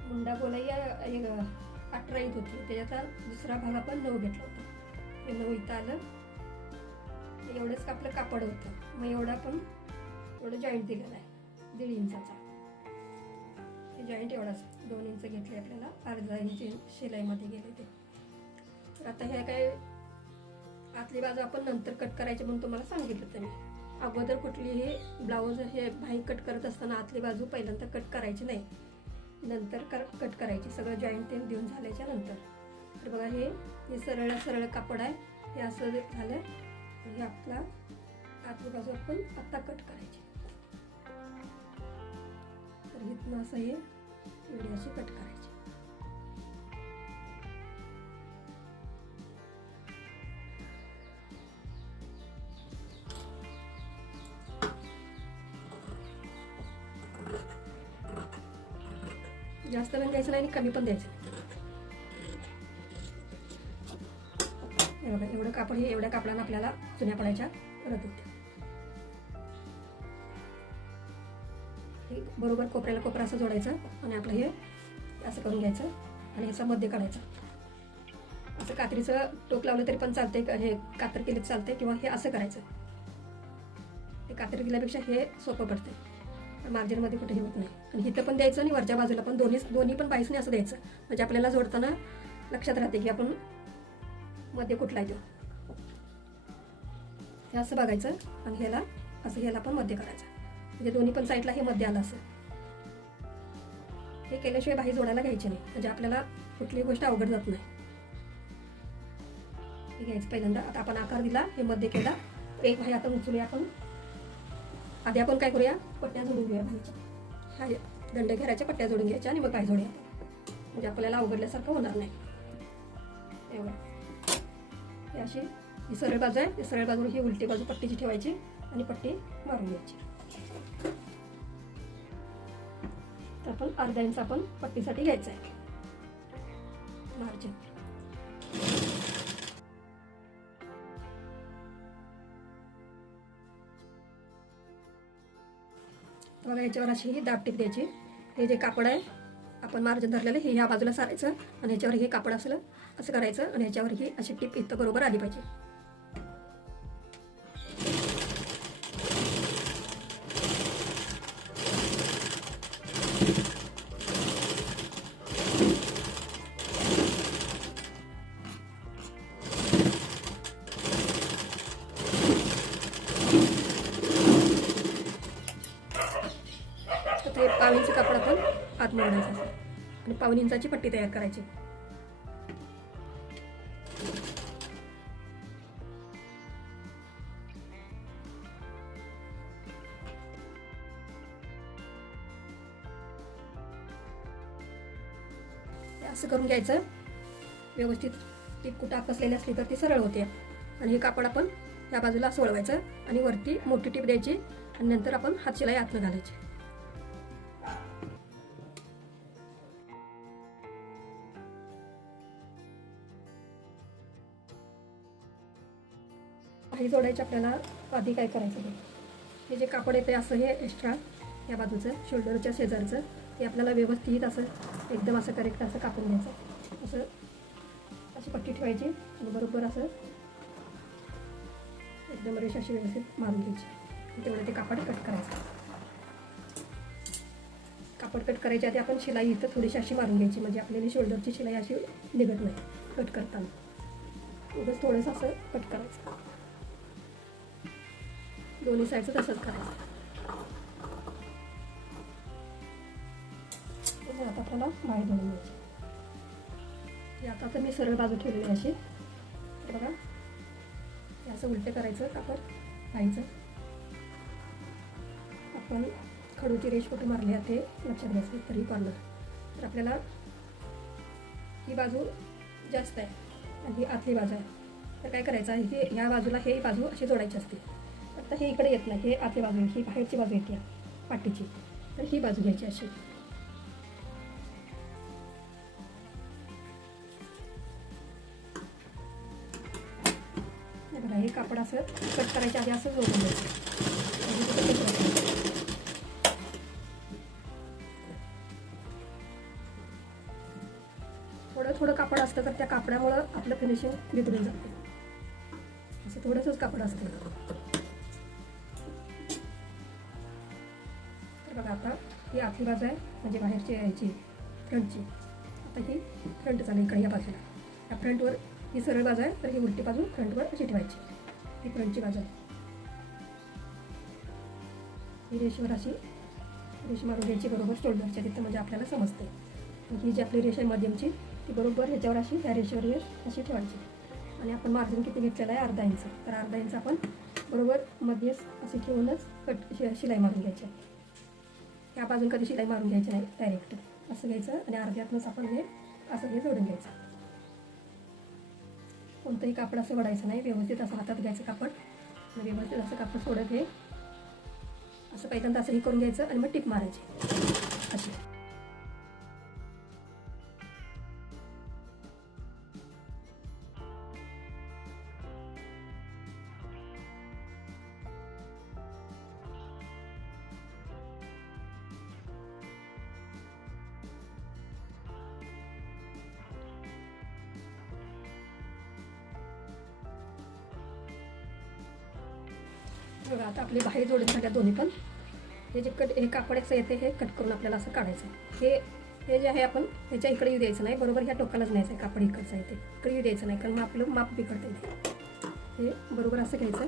मुंडा गोलाई 18 येत होती, त्याच्यातला दुसरा भाग आपण 9 घेतला होता, ते 9 इथं आलं. एवढंच आपलं कापड होतं, मग एवढं आपण एवढं जॉईंट दिलेलं आहे 1.5 इंचाचा. हे जॉईंट एवढाच 2 इंच घेतले आपल्याला, अर्धा इंच शिलाईमध्ये गेले ते. तर आता हे काय आतली बाजू आपण नंतर कट करायची म्हणून तुम्हाला सांगितलं तर मी. अगोदर कुठलीही ब्लाऊज हे भाई कट करत असताना आतली बाजू पहिल्यांदा कट करायची नाही, नंतर कट करायची, सगळं जॉईंट ते देऊन झाल्याच्या नंतर. तर बघा हे सरळ सरळ कापड आहे, हे असं झालं, हे आपला आतली बाजू आपण आत्ता कट करायची. तर इथनं असं हे एवढी अशी कट करायची. जास्त पण द्यायचं नाही आणि कमी पण द्यायचं नाही. हे बघा एवढं कापड, हे एवढ्या कापडानं आपल्याला चुन्या पडायच्या परत होत्या. हे बरोबर कोपऱ्याला कोपरा असं जोडायचं आणि आपलं हे असं करून घ्यायचं आणि ह्याचा मध्ये काढायचं. असं कात्रीचं टोक लावलं तरी पण चालतंय, हे कातर केलं चालतंय, किंवा हे असं करायचं. हे कात्री केल्यापेक्षा हे सोपं पडतंय, मार्जिनमध्ये कुठेही होत नाही. आणि इथं पण द्यायचं आणि वरच्या बाजूला पण दोन्ही पण बाईसने असं द्यायचं, म्हणजे आपल्याला जोडताना लक्षात राहते की आपण मध्ये कुठला आहे तो. हे असं बघायचं आणि ह्याला असं ह्याला पण मध्ये करायचं, म्हणजे दोन्ही पण साईडला हे मध्ये आलं असं. हे केल्याशिवाय बाही जोडायला घ्यायची नाही, म्हणजे आपल्याला कुठलीही गोष्ट अवघड जात नाही. हे घ्यायचं पहिल्यांदा. आता आपण आकार दिला, हे मध्ये केला, एक बाही आता उचलूया आपण. आधी आपण काय करूया, पट्ट्या जोडून घेऊया बाईच्या. हा दंड घेरायच्या पट्ट्या जोडून घ्यायच्या आणि मग बाई जोडूया, म्हणजे आपल्याला अवघडल्यासारखं होणार नाही. एवढं हे अशी ही सरळ बाजू आहे, सरळ बाजूला ही उलटी बाजू पट्टीची ठेवायची आणि पट्टी मारून घ्यायची. तर आपण अर्धा इंच आपण पट्टीसाठी घ्यायचं आहे मार्जिन. बघा याच्यावर अशी ही दाब टीप द्यायची. हे जे कापड आहे आपण मार्जिन धरलेलं हे ह्या बाजूला सारायचं आणि ह्याच्यावर हे कापड असलं असं करायचं आणि ह्याच्यावर ही अशी टीप इथं बरोबर आली पाहिजे. आता हे 1 इंच कापड आपण आत मोडायचं असं आणि 1 इंचाची पट्टी तयार करायची. असं करून घ्यायचं. व्यवस्थित ती कुठं आकसलेली असली तर ती सरळ होते. आणि हे कापड आपण या बाजूला असं वळवायचं आणि वरती मोठी टीप द्यायची आणि नंतर आपण हात शिलाई आतनं घालायची. काही जोडायचे आपल्याला आधी काय करायचं ते हे जे कापड येते असं हे एक्स्ट्रा या बाजूचं शोल्डरच्या शेजारचं हे आपल्याला व्यवस्थित असं एकदम असं करेक्ट असं कापून घ्यायचं. असं अशी पट्टी ठेवायची आणि बरोबर असं एकदम रेष अशी व्यवस्थित मारून घ्यायची. तेवढं ते कापड कट करायचं. कापड कट करायच्या आधी आपण शिलाई इथं थोडीशी अशी मारून घ्यायची म्हणजे आपल्याला शोल्डरची शिलाई अशी निघत नाही कट करताना. उगाच थोडंसं असं कट करायचं. दोन्ही साईडचं तसंच करायचं. आता आपल्याला बाहेर जोडून घ्यायची. आता तर मी सरळ बाजू ठेवलेली आहे अशी. बघा हे असं उलटे करायचं कापड बाईचं. आपण खडूची रेष कुठे मारली आहे ते लक्षात घ्यायचं. तरी कॉर्नर तर आपल्याला ही बाजू जास्त आहे आणि ही आतली बाजू आहे. तर काय करायचं आहे हे ह्या बाजूला हे बाजू अशी जोडायची असते. आता हे इकडे येत नाही. हे आतली बाजू ही बाहेरची बाजू येते पाठीची. तर ही बाजू घ्यायची अशी. बघा हे कापड असं कट करायच्या आधी असं जोडून द्यायचं. थोडं थोडं कापड असतं तर त्या कापडामुळं आपलं फिनिशिंग बिघडून जाते. असं थोडंसंच कापड असतं. तर बघा आता ही आतली बाजू आहे म्हणजे बाहेरची यायची फ्रंटची. आता ही फ्रंट चालेल इकडे या बाजूला. या फ्रंटवर ही सरळ बाजू आहे तर ही उलटी बाजू फ्रंटवर अशी ठेवायची. ही फ्रंटची बाजू आहे. ही रेषेवर अशी रेष मारून घ्यायची बरोबर शोल्डरच्या तिथं म्हणजे आपल्याला समजते. ही जी आपली रेष आहे मध्यमची ती बरोबर ह्याच्यावर अशी ह्या रेषेवर रेष अशी ठेवायची. आणि आपण मार्जिन किती घेतलेलं आहे 1/2 इंच. तर 1/2 इंच आपण बरोबर मध्ये अशी ठेवूनच शिलाई मारून घ्यायची. ह्या बाजून कधी शिलाई मारून घ्यायची नाही डायरेक्ट असं घ्यायचं आणि अर्ध्यातनंच आपण हे असं हे जोडून घ्यायचं. कोणतंही कापड असं वडायचं नाही. व्यवस्थित असं हातात घ्यायचं कापड आणि व्यवस्थित असं कापड सोडत हे असं पहिल्यांदा असं हे करून घ्यायचं आणि मग टिप मारायची अशी. बघा आता आपले बाहेर जोडून झाल्या दोन्ही पण. हे जे हे कापडाचं येते हे कट करून आपल्याला असं काढायचं. हे जे आहे आपण ह्याच्या इकडे येऊ द्यायचं नाही. बरोबर ह्या टोकालाच न्यायचं आहे. कापड इकडचं आहे ते इकडे येऊ द्यायचं नाही कारण मग आपलं माप बिघडतं. हे बरोबर असं घ्यायचं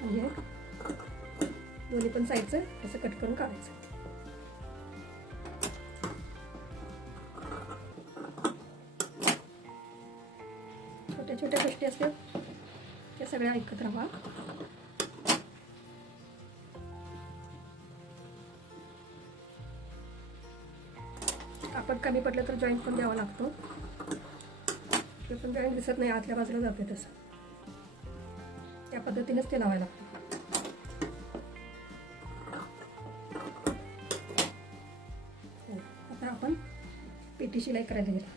आणि हे दोन्ही पण साईडचं असं कट करून काढायचं. छोट्या छोट्या गोष्टी असतात त्या सगळ्या ऐकत राहा. कापड कमी पडलं तर जॉईंट पण द्यावा लागतो. ते पण जॉईंट दिसत नाही आतल्या बाजूला जाते तसं. त्या पद्धतीनेच ते लावायला लागतं. आता आपण पेटी शिलाई करायला गेलो.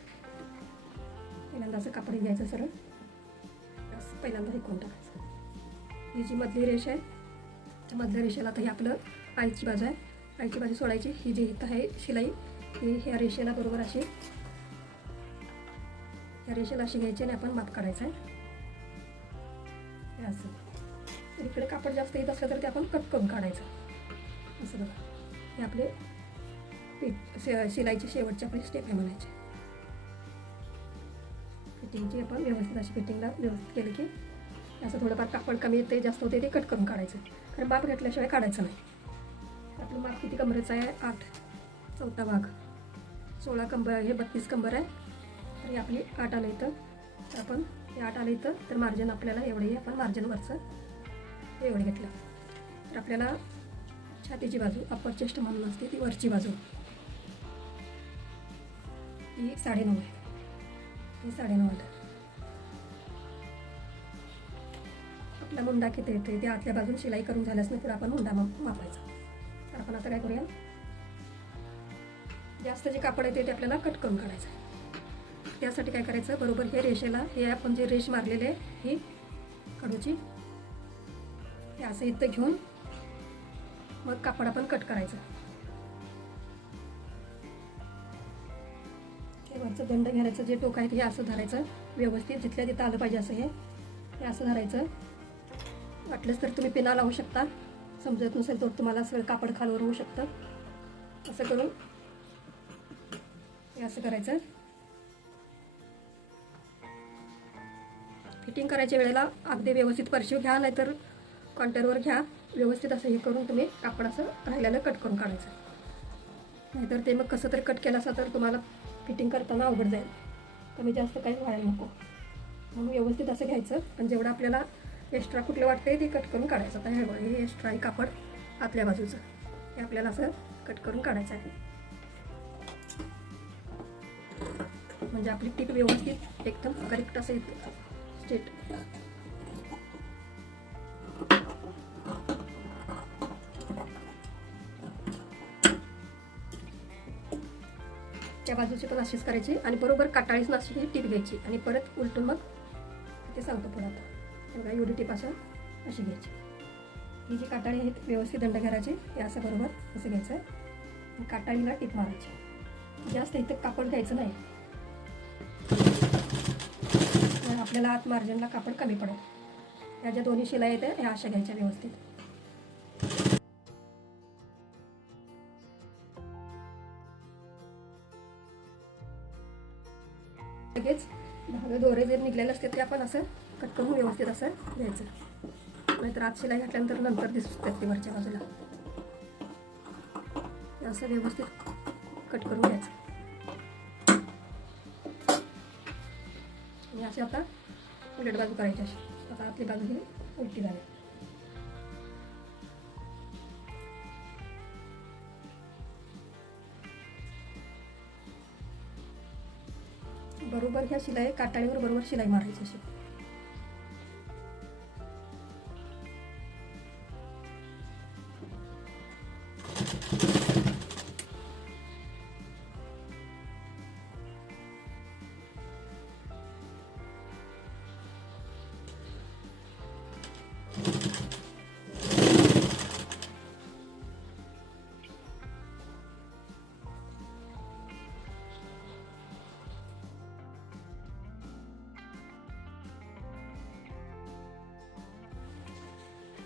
पहिल्यांदा असं कापड घ्यायचं सरळ असं पहिल्यांदा हे करून टाकायचं. ही जी मधली रेष आहे त्या मधल्या रेषेला आता ही आपलं आईची बाजू आहे. आईची बाजू सोडायची. ही जी इथं आहे शिलाई ही ह्या रेषेला बरोबर अशी ह्या रेषेला अशी घ्यायची आणि आपण माप काढायचं आहे असं. इकडे कापड जास्त येत असलं तर ते आपण कट करून काढायचं असं. बघा हे आपले शिलाईची शेवटची आपली स्टेप आहे म्हणायची. फिटिंगची आपण व्यवस्थित अशी फिटिंगला व्यवस्थित केली की असं थोडंफार कापड कमी येते जास्त होते ते कट करून काढायचं. कारण माप घेतल्याशिवाय काढायचं नाही. आपलं माप किती कमरेचं आहे? 8, चौथा भाग 16 कंबर, हे 32 कंबर आहे. तरी आपली 8 आलं इथं. तर आपण हे 8 आलं इथं, तर मार्जिन आपल्याला एवढंही आपण मार्जिनवरचं एवढं घेतलं. तर आपल्याला छातीची बाजू अप्पर चेस्ट म्हणून असते ती वरची बाजू ती 9.5 आहे. ही 9.5 आलं. आपला मुंडा किती येते ते आतल्या बाजून शिलाई करून झाल्यास नाही पुढे आपण मुंडा मापायचा. तर आपण आता काय करूया, जास्त जे कापड येते ते आपल्याला कट करून काढायचं आहे. त्यासाठी काय करायचं, बरोबर हे रेषेला हे आपण जे रेष मारलेले आहे ही कडूची हे असं इथं घेऊन मग कापड आपण कट करायचं. हे वरचं दंड घेण्याचं जे टोक आहे ते असं धरायचं व्यवस्थित, जिथल्या तिथं आलं पाहिजे असं हे असं धरायचं. वाटलंच तर तुम्ही पिना लावू शकता, समजत नसेल तर तुम्हाला सगळं कापड खालवर होऊ शकतं. असं करून हे असं करायचं. फिटिंग करायच्या वेळेला अगदी व्यवस्थित परशीव घ्या, नाहीतर कॉन्टरवर घ्या. व्यवस्थित असं हे करून तुम्ही कापड असं राहिल्यानं कट करून काढायचं. नाहीतर ते मग कसं तरी कट केलं असं तर तुम्हाला फिटिंग करताना अवघड जाईल, कमी जास्त काही व्हायला नको. म्हणून व्यवस्थित असं घ्यायचं आणि जेवढं आपल्याला एक्स्ट्रा कुठलं वाटतंय ते कट करून काढायचं. आता हे एक्स्ट्रा आहे कापड आतल्या बाजूचं, हे आपल्याला असं कट करून काढायचं आहे. म्हणजे आपली टीप व्यवस्थित एकदम करेक्ट असं येते स्ट्रेट. त्या बाजूची पण अशीच करायची आणि बरोबर काटाळीच अशी ही टीप घ्यायची आणि परत उलटून मग ते सांगतो पुढे. आता बघा एवढी टीप असं अशी घ्यायची. ही जी काटाळी आहेत व्यवस्थित दंड घालायची, हे असं बरोबर असं घ्यायचं आणि काटाळीला टीप मारायची. जास्त इथं कापड घ्यायचं नाही, आपल्याला आत मार्जिनला कापड कमी पडेल. ह्या ज्या दोन्ही शिलाई आहेत ह्या अशा घ्यायच्या व्यवस्थित. लगेच धागे दोरे जे निघलेले असतात ते आपण असं कट करून व्यवस्थित असं घ्यायचं. नाहीतर आत शिलाई घातल्यानंतर नंतर दिसतात ते वरच्या बाजूला. असं व्यवस्थित कट करून घ्यायचं. आणि असे आता उलट बाजू करायची. अशी आता आपली बाजू ही उलटी झाली. बरोबर ह्या शिलाई काटाळीवर बरोबर शिलाई मारायची अशी.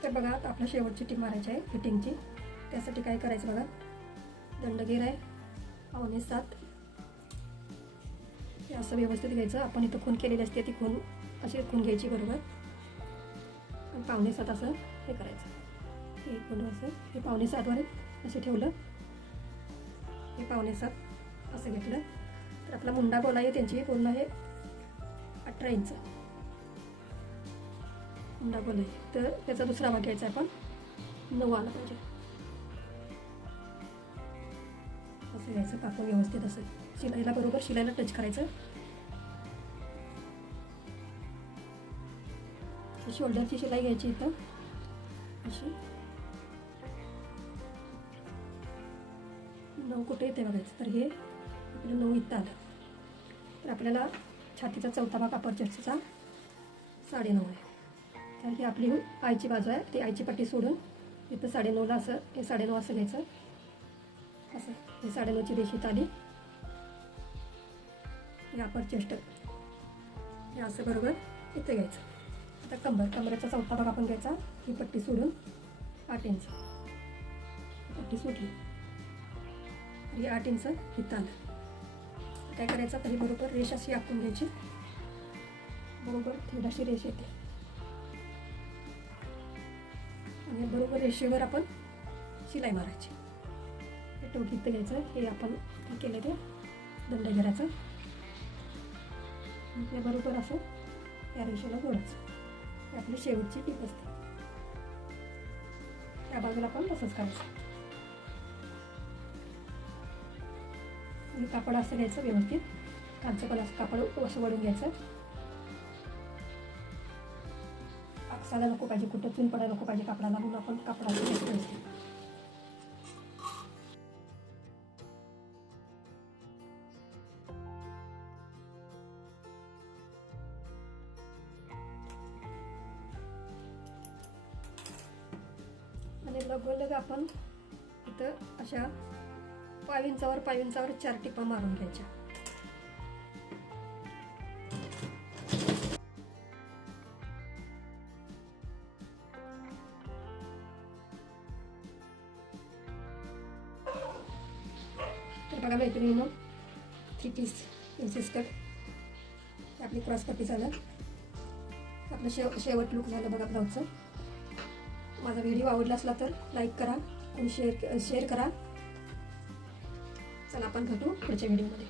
तर बघा आता आपल्या शेवटची टीप मारायची आहे फिटिंगची. त्यासाठी काय करायचं बघा, दंडगीर आहे 6.25. हे असं व्यवस्थित घ्यायचं. आपण इथं खून केलेली असते ती खून अशी खून घ्यायची बरोबर आणि 6.25 असं हे करायचं. हे खून असं हे 6.25 वर असं ठेवलं, हे 6.25 असं घेतलं. तर आपला मुंडा गोल आहे त्यांची पूर्ण हे 18 इंच मुंडा गोल आहे. तर त्याचा दुसरा भाग घ्यायचा आपण 9 आला पाहिजे असं घ्यायचं. कापून व्यवस्थित असं शिलाईला बरोबर शिलाईला टच करायचं. शोल्डरची शिलाई घ्यायची इथं अशी 9 कुठे येते बघायचं. तर हे आपलं 9 इथं आलं. तर आपल्याला छातीचा चौथा भाग अपर चेस्टचा 9.5 आहे. तर ही आपली आईची बाजू आहे, ती आईची पट्टी सोडून इथं 9.5ला असं हे 9.5 असं घ्यायचं. असं हे 9.5ची रेषीत आली. हे अपर चेस्ट हे असं बरोबर इथं घ्यायचं. आता कमरेचा चौथा भाग आपण घ्यायचा. ही पट्टी सोडून 8 इंच पट्टी सुटली. हे 8 इंच इथं आलं. काय करायचं तरी बरोबर रेष अशी आखून घ्यायची. बरोबर थोडीशी रेष येते आणि बरोबर रेषेवर आपण शिलाई मारायची. हे टोक इथं घ्यायचं. हे आपण हे केलं ते दंड घेरायचं. हे बरोबर असं या रेषेला जोडायचं. ही आपली शेवटची टीप असते. त्या बाजूला पण तसंच करायचं. हे कापड असं घ्यायचं व्यवस्थित. कांचं पण असं कापड असं वळून घ्यायचं. अक्साला नको पाहिजे, कुठं चून पडायला नको पाहिजे कापडाला, म्हणून आपण कापडाला घ्यायचं. आणि लगोलग आपण इथं अशा पाविंचावर 4 टिपा मारून घ्यायच्या. तर बघा मैत्रिणींनो, 3 पीस प्रिन्सेस कट आपली क्रॉसपट्टी झालं. आपलं शेवट लुक झालं बघा ब्लाऊजचं. माझा व्हिडिओ आवडला असला तर लाईक करा आणि शेअर करा. चला आपण भेटू पुढच्या व्हिडिओमध्ये.